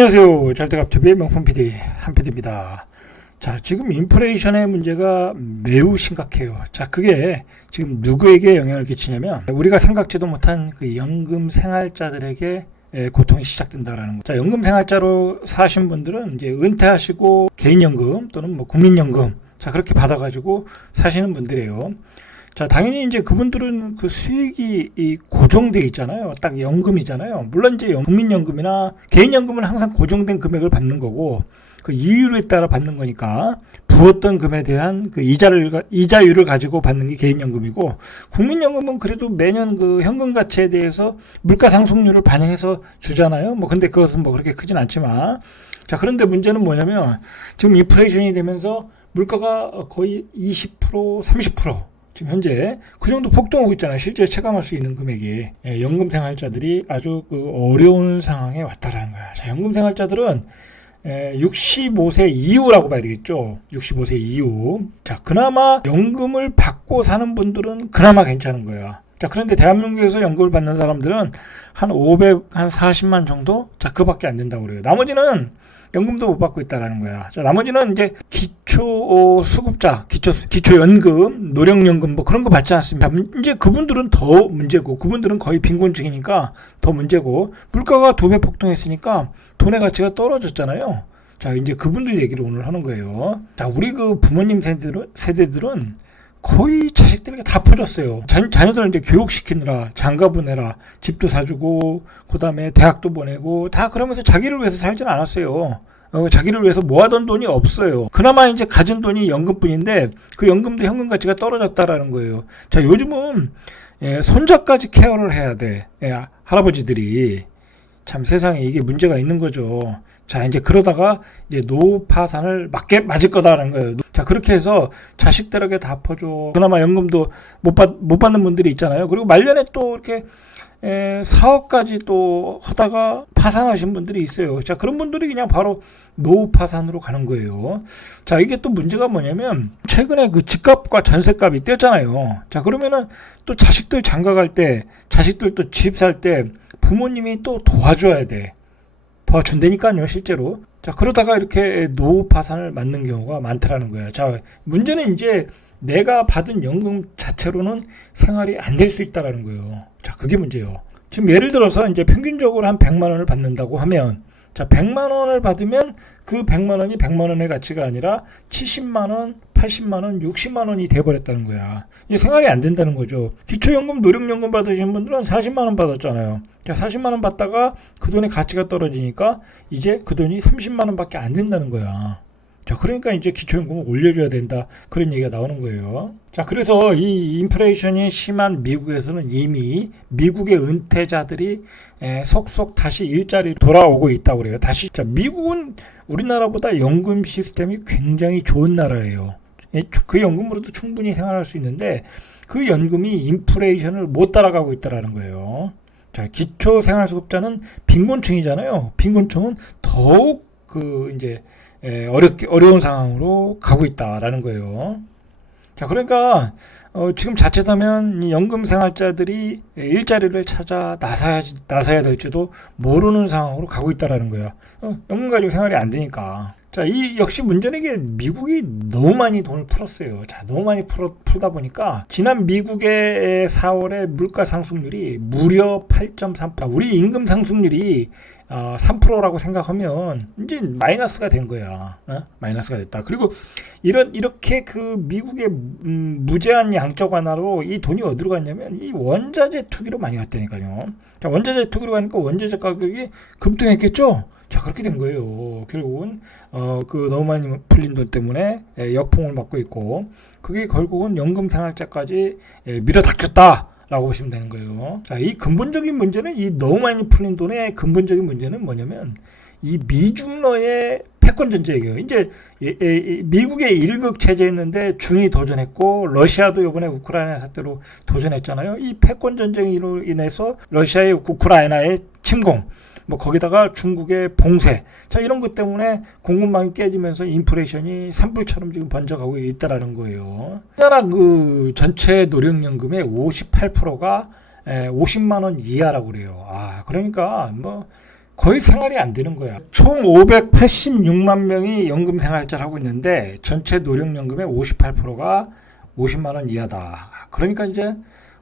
안녕하세요. 잘돼갑TV의 명품 PD 한PD입니다. 자, 지금 인플레이션의 문제가 매우 심각해요. 자, 그게 지금 누구에게 영향을 끼치냐면 우리가 생각지도 못한 그 연금 생활자들에게 고통이 시작된다라는 거. 자, 연금 생활자로 사신 분들은 이제 은퇴하시고 개인연금 또는 뭐 국민연금, 자, 그렇게 받아가지고 사시는 분들이에요. 자, 당연히 이제 그분들은 그 수익이 고정돼 있잖아요. 딱 연금이잖아요. 물론 이제 국민연금이나 개인연금은 항상 고정된 금액을 받는 거고, 그 이율에 따라 받는 거니까 부었던 금에 대한 그 이자율을 가지고 받는 게 개인연금이고, 국민연금은 그래도 매년 그 현금 가치에 대해서 물가 상승률을 반영해서 주잖아요. 뭐 근데 그것은 뭐 그렇게 크진 않지만, 자, 그런데 문제는 뭐냐면 지금 인플레이션이 되면서 물가가 거의 20%, 30% 지금 현재 그 정도 폭등하고 있잖아요. 실제 체감할 수 있는 금액이. 연금 생활자들이 아주 그 어려운 상황에 왔다라는 거야. 자, 연금 생활자들은 65세 이후라고 봐야 되겠죠. 65세 이후. 자, 그나마 연금을 받고 사는 분들은 그나마 괜찮은 거야. 자, 그런데 대한민국에서 연금을 받는 사람들은 한 40만 정도? 자, 그밖에 안 된다고 그래요. 나머지는 연금도 못 받고 있다라는 거야. 자, 나머지는 이제 기초 수급자, 기초연금, 노령연금 뭐 그런 거 받지 않습니다. 이제 그분들은 더 문제고, 그분들은 거의 빈곤층이니까 더 문제고, 물가가 2배 폭등했으니까 돈의 가치가 떨어졌잖아요. 자, 이제 그분들 얘기를 오늘 하는 거예요. 자, 우리 그 부모님 세대들은 거의 자식들에게 다 퍼줬어요. 자녀들 이제 교육시키느라 장가 보내라, 집도 사주고, 그 다음에 대학도 보내고, 다 그러면서 자기를 위해서 살진 않았어요. 자기를 위해서 모아둔 돈이 없어요. 그나마 이제 가진 돈이 연금뿐인데, 그 연금도 현금 가치가 떨어졌다라는 거예요. 자, 요즘은, 손자까지 케어를 해야 돼. 할아버지들이. 참 세상에 이게 문제가 있는 거죠. 자, 이제 그러다가 이제 노후 파산을 맞을 거다라는 거예요. 자, 그렇게 해서 자식들에게 다 퍼줘. 그나마 연금도 못 받는 분들이 있잖아요. 그리고 말년에 또 이렇게 사업까지 또 하다가 파산하신 분들이 있어요. 자, 그런 분들이 그냥 바로 노후 파산으로 가는 거예요. 자, 이게 또 문제가 뭐냐면 최근에 그 집값과 전세값이 뛰었잖아요. 자, 그러면은 또 자식들 장가 갈 때, 자식들 또 집 살 때 부모님이 또 도와줘야 돼. 도와준다니까요, 실제로. 자, 그러다가 이렇게 노후 파산을 맞는 경우가 많더라는 거야. 자, 문제는 이제 내가 받은 연금 자체로는 생활이 안 될 수 있다라는 거예요. 자, 그게 문제예요. 지금 예를 들어서 이제 평균적으로 한 100만 원을 받는다고 하면, 자, 100만 원을 받으면 그 100만 원이 100만 원의 가치가 아니라 70만 원, 80만 원, 60만 원이 돼버렸다는 거야. 이게 생활이 안 된다는 거죠. 기초연금, 노령연금 받으신 분들은 40만 원 받았잖아요. 40만 원 받다가 그 돈의 가치가 떨어지니까 이제 그 돈이 30만 원밖에 안 된다는 거야. 자, 그러니까 이제 기초연금을 올려줘야 된다. 그런 얘기가 나오는 거예요. 자, 그래서 이 인플레이션이 심한 미국에서는 이미 미국의 은퇴자들이 속속 다시 일자리로 돌아오고 있다고 그래요. 다시. 자, 미국은 우리나라보다 연금 시스템이 굉장히 좋은 나라예요. 그 연금으로도 충분히 생활할 수 있는데 그 연금이 인플레이션을 못 따라가고 있다라는 거예요. 자, 기초생활수급자는 빈곤층이잖아요. 빈곤층은 더욱 이제 어려운 상황으로 가고 있다라는 거예요. 자, 그러니까 지금 자칫하면 연금 생활자들이 일자리를 찾아 나서야 될지도 모르는 상황으로 가고 있다라는 거예요. 연금 가지고 생활이 안 되니까. 자, 이 역시 문제는 이게 미국이 너무 많이 돈을 풀었어요. 자, 너무 많이 풀다 보니까 지난 미국의 4월에 물가 상승률이 무려 8.3%. 우리 임금 상승률이 3%라고 생각하면 이제 마이너스가 된 거야. 마이너스가 됐다. 그리고 이렇게 그 미국의 무제한 양적 완화로 이 돈이 어디로 갔냐면 이 원자재 투기로 많이 갔다니까요. 자, 원자재 투기로 가니까 원자재 가격이 급등했겠죠. 자, 그렇게 된 거예요. 결국은 그 너무 많이 풀린 돈 때문에 역풍을 맞고 있고, 그게 결국은 연금 생활자까지 밀어닥쳤다라고 보시면 되는 거예요. 자, 이 근본적인 문제는, 이 너무 많이 풀린 돈의 근본적인 문제는 뭐냐면 이 미중러의 패권 전쟁이에요. 이제 미국의 1국 체제였는데 중이 도전했고, 러시아도 이번에 우크라이나 사태로 도전했잖아요. 이 패권 전쟁으로 인해서 러시아의 우크라이나의 침공, 뭐 거기다가 중국의 봉쇄, 자, 이런 것 때문에 공급망이 깨지면서 인플레이션이 산불처럼 지금 번져가고 있다라는 거예요. 우리나라 그 전체 노령연금의 58%가 50만 원 이하라고 그래요. 그러니까 뭐 거의 생활이 안 되는 거야. 총 586만 명이 연금 생활자를 하고 있는데 전체 노령연금의 58%가 50만 원 이하다. 그러니까 이제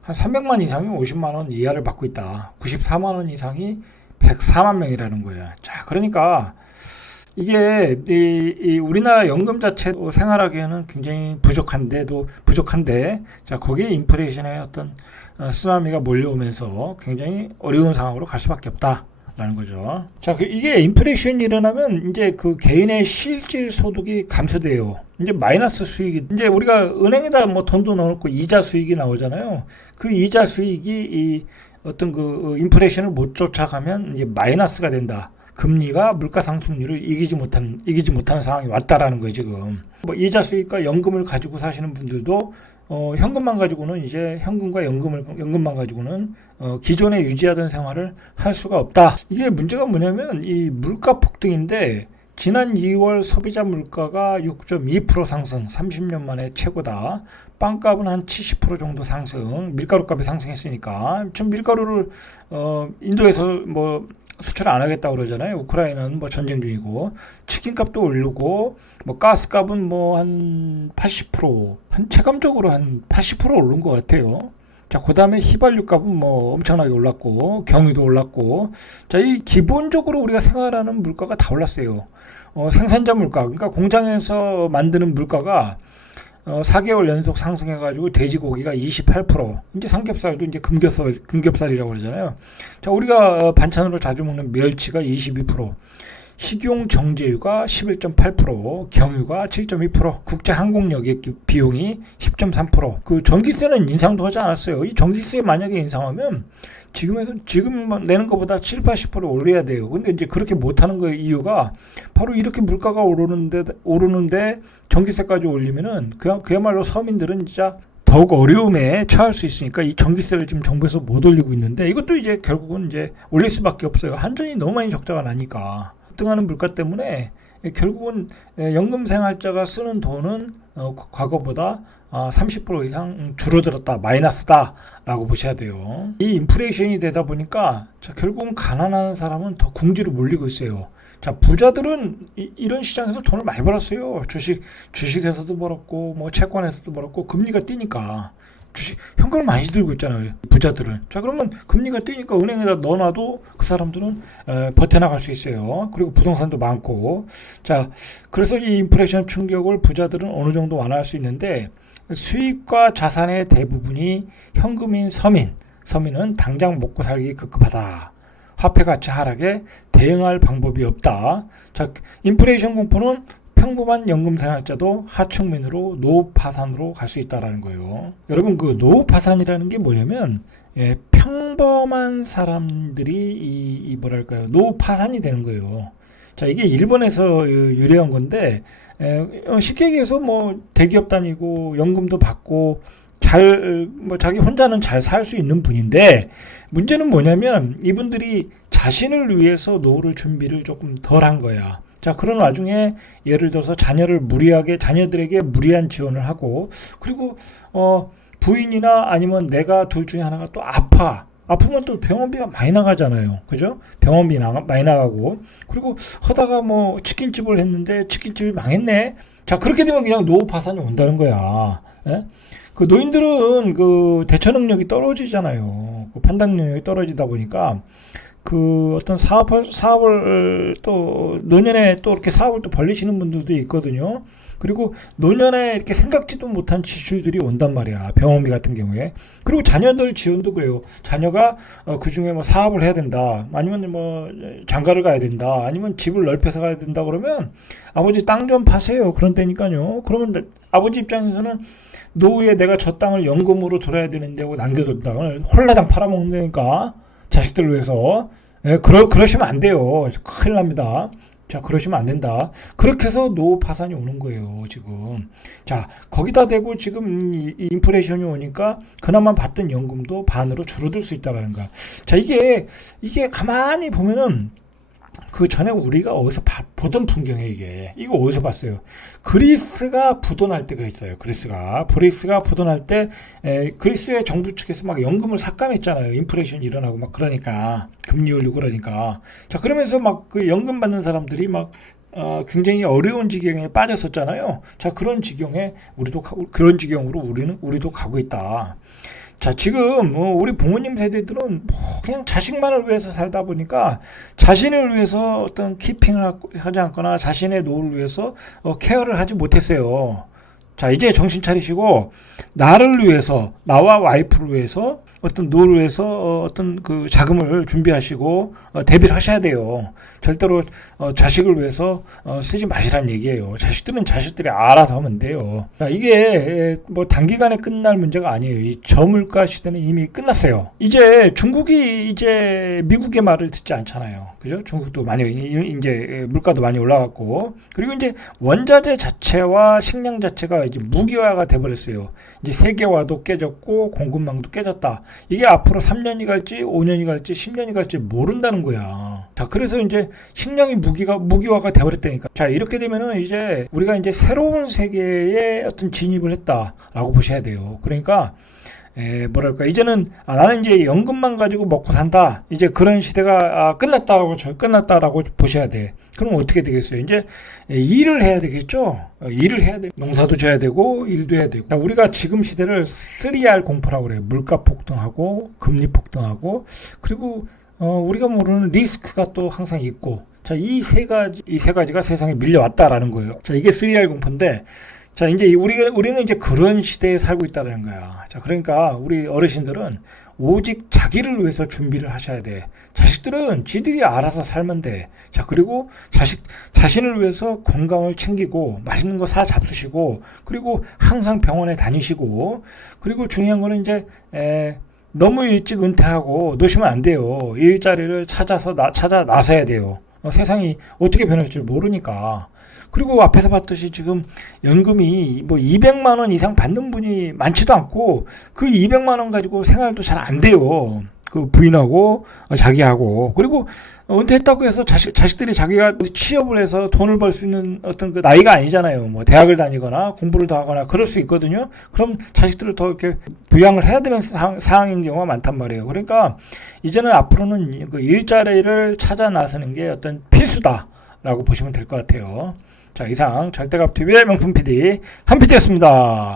한 300만 이상이 50만 원 이하를 받고 있다. 94만 원 이상이 104만 명이라는 거야. 자, 그러니까 이게 이 우리나라 연금 자체도 생활하기에는 굉장히 부족한데 자, 거기에 인플레이션의 어떤 쓰나미가 몰려오면서 굉장히 어려운 상황으로 갈 수밖에 없다라는 거죠. 자, 이게 인플레이션이 일어나면 이제 그 개인의 실질 소득이 감소돼요. 이제 마이너스 수익이, 이제 우리가 은행에다 뭐 돈도 넣어놓고 이자 수익이 나오잖아요. 그 이자 수익이 이 어떤 그 인플레이션을 못 쫓아가면 이제 마이너스가 된다. 금리가 물가 상승률을 이기지 못하는 상황이 왔다라는 거예요, 지금. 뭐 이자 수익과 연금을 가지고 사시는 분들도 현금만 가지고는 이제 연금만 가지고는 기존에 유지하던 생활을 할 수가 없다. 이게 문제가 뭐냐면 이 물가 폭등인데 지난 2월 소비자 물가가 6.2% 상승, 30년 만에 최고다. 빵값은 한 70% 정도 상승, 밀가루 값이 상승했으니까. 지금 밀가루를 인도에서 뭐 수출 안 하겠다고 그러잖아요. 우크라이나는 뭐 전쟁 중이고, 치킨값도 오르고, 뭐 가스값은 뭐 한 80%, 한 체감적으로 한 80% 오른 것 같아요. 자, 그 다음에 휘발유 값은 뭐 엄청나게 올랐고, 경유도 올랐고, 자, 이 기본적으로 우리가 생활하는 물가가 다 올랐어요. 생산자 물가, 그러니까 공장에서 만드는 물가가 4개월 연속 상승해가지고 돼지고기가 28%, 이제 삼겹살도 이제 금겹살이라고 그러잖아요. 자, 우리가 반찬으로 자주 먹는 멸치가 22%, 식용 정제유가 11.8%, 경유가 7.2%, 국제 항공여객 비용이 10.3%. 그 전기세는 인상도 하지 않았어요. 이 전기세 만약에 인상하면 지금 내는 것보다 7, 80% 올려야 돼요. 근데 이제 그렇게 못하는 거의 이유가 바로 이렇게 물가가 오르는데 전기세까지 올리면은 그야말로 서민들은 진짜 더욱 어려움에 처할 수 있으니까 이 전기세를 지금 정부에서 못 올리고 있는데 이것도 이제 결국은 이제 올릴 수밖에 없어요. 한전이 너무 많이 적자가 나니까. 등하는 물가 때문에 결국은 연금 생활자가 쓰는 돈은 과거보다 30% 이상 줄어들었다, 마이너스다라고 보셔야 돼요. 이 인플레이션이 되다 보니까 자, 결국은 가난한 사람은 더 궁지로 몰리고 있어요. 자, 부자들은 이런 시장에서 돈을 많이 벌었어요. 주식에서도 벌었고, 뭐 채권에서도 벌었고, 금리가 뛰니까. 현금을 많이 들고 있잖아요, 부자들은. 자, 그러면 금리가 뛰니까 은행에다 넣어놔도 그 사람들은 버텨나갈 수 있어요. 그리고 부동산도 많고. 자, 그래서 이 인플레이션 충격을 부자들은 어느 정도 완화할 수 있는데 수입과 자산의 대부분이 현금인 서민은 당장 먹고 살기 급급하다. 화폐 가치 하락에 대응할 방법이 없다. 자, 인플레이션 공포는 평범한 연금 생활자도 하층민으로 노후파산으로 갈 수 있다라는 거예요. 여러분, 그 노후파산이라는 게 뭐냐면 평범한 사람들이 뭐랄까요, 노후파산이 되는 거예요. 자, 이게 일본에서 유래한 건데 쉽게 얘기해서 뭐 대기업 다니고 연금도 받고 뭐 자기 혼자는 잘 살 수 있는 분인데 문제는 뭐냐면 이분들이 자신을 위해서 노후를 준비를 조금 덜 한 거야. 자, 그런 와중에 예를 들어서 자녀들에게 무리한 지원을 하고, 그리고 부인이나 아니면 내가 둘 중에 하나가 또 아프면 또 병원비가 많이 나가잖아요. 그죠? 병원비 많이 나가고, 그리고 하다가 뭐 치킨집을 했는데 치킨집이 망했네. 자, 그렇게 되면 그냥 노후 파산이 온다는 거야. 예? 그 노인들은 그 대처 능력이 떨어지잖아요. 그 판단 능력이 떨어지다 보니까 그 어떤 사업을 또 노년에 또 이렇게 사업을 또 벌리시는 분들도 있거든요. 그리고 노년에 이렇게 생각지도 못한 지출들이 온단 말이야. 병원비 같은 경우에. 그리고 자녀들 지원도 그래요. 자녀가 그 중에 뭐 사업을 해야 된다. 아니면 뭐 장가를 가야 된다. 아니면 집을 넓혀서 가야 된다. 그러면 아버지 땅 좀 파세요. 그런 때니까요. 그러면 아버지 입장에서는 노후에 내가 저 땅을 연금으로 들어야 되는데 하고 남겨둔 땅을 홀라당 팔아먹는다니까. 자식들 위해서. 그러시면 안 돼요. 큰일 납니다. 자, 그러시면 안 된다. 그렇게 해서 노후 파산이 오는 거예요, 지금. 자, 거기다 대고 지금 이 인플레이션이 오니까 그나마 받던 연금도 반으로 줄어들 수 있다는 거야. 자, 이게 가만히 보면은 그 전에 우리가 어디서 보던 풍경이에요, 이거 어디서 봤어요? 그리스가 부도날 때가 있어요. 그리스가 부도날 때 그리스의 정부 측에서 막 연금을 삭감했잖아요. 인플레이션 일어나고 막 그러니까 금리 올리고 그러니까. 자, 그러면서 막 그 연금 받는 사람들이 막 굉장히 어려운 지경에 빠졌었잖아요. 자, 그런 지경에 그런 지경으로 우리도 가고 있다. 자, 지금 우리 부모님 세대들은 뭐 그냥 자식만을 위해서 살다 보니까 자신을 위해서 어떤 키핑을 하지 않거나 자신의 노후를 위해서 케어를 하지 못했어요. 자, 이제 정신 차리시고 나를 위해서, 나와 와이프를 위해서 어떤 노후를 위해서 어떤 그 자금을 준비하시고 대비를 하셔야 돼요. 절대로 자식을 위해서 쓰지 마시란 얘기예요. 자식들은 자식들이 알아서 하면 돼요. 자, 이게 뭐 단기간에 끝날 문제가 아니에요. 이 저물가 시대는 이미 끝났어요. 이제 중국이 이제 미국의 말을 듣지 않잖아요. 그죠? 중국도 많이 이제 물가도 많이 올라갔고, 그리고 이제 원자재 자체와 식량 자체가 이제 무기화가 돼버렸어요. 이제 세계화도 깨졌고 공급망도 깨졌다. 이게 앞으로 3년이 갈지 5년이 갈지 10년이 갈지 모른다는 거야. 자, 그래서 이제 식량이 무기화가 돼버렸다니까. 자, 이렇게 되면은 이제 우리가 이제 새로운 세계에 어떤 진입을 했다라고 보셔야 돼요. 그러니까 뭐랄까, 이제는 나는 이제 연금만 가지고 먹고 산다, 이제 그런 시대가 끝났다라고 보셔야 돼. 그럼 어떻게 되겠어요? 이제 일을 해야 되겠죠. 일을 해야 돼. 농사도 져야 되고 일도 해야 되고. 우리가 지금 시대를 3R 공포라고 그래요. 물가 폭등하고 금리 폭등하고, 그리고 우리가 모르는 리스크가 또 항상 있고. 자, 이 세 가지가 세상에 밀려왔다라는 거예요. 자, 이게 3R 공포인데, 자, 이제 우리는 이제 그런 시대에 살고 있다는 거야. 자, 그러니까 우리 어르신들은 오직 자기를 위해서 준비를 하셔야 돼. 자식들은 지들이 알아서 살면 돼. 자, 그리고 자신을 위해서 건강을 챙기고 맛있는 거 사 잡수시고, 그리고 항상 병원에 다니시고, 그리고 중요한 거는 이제 너무 일찍 은퇴하고 노시면 안 돼요. 일자리를 찾아 나서야 돼요. 세상이 어떻게 변할지 모르니까. 그리고 앞에서 봤듯이 지금 연금이 뭐 200만 원 이상 받는 분이 많지도 않고, 그 200만 원 가지고 생활도 잘 안 돼요. 그 부인하고 자기하고. 그리고 은퇴했다고 해서 자식들이 자기가 취업을 해서 돈을 벌 수 있는 어떤 그 나이가 아니잖아요. 뭐 대학을 다니거나 공부를 더 하거나 그럴 수 있거든요. 그럼 자식들을 더 이렇게 부양을 해야 되는 상황인 경우가 많단 말이에요. 그러니까 이제는 앞으로는 그 일자리를 찾아 나서는 게 어떤 필수다라고 보시면 될 것 같아요. 자, 이상 절대값TV의 명품 PD 한 PD였습니다.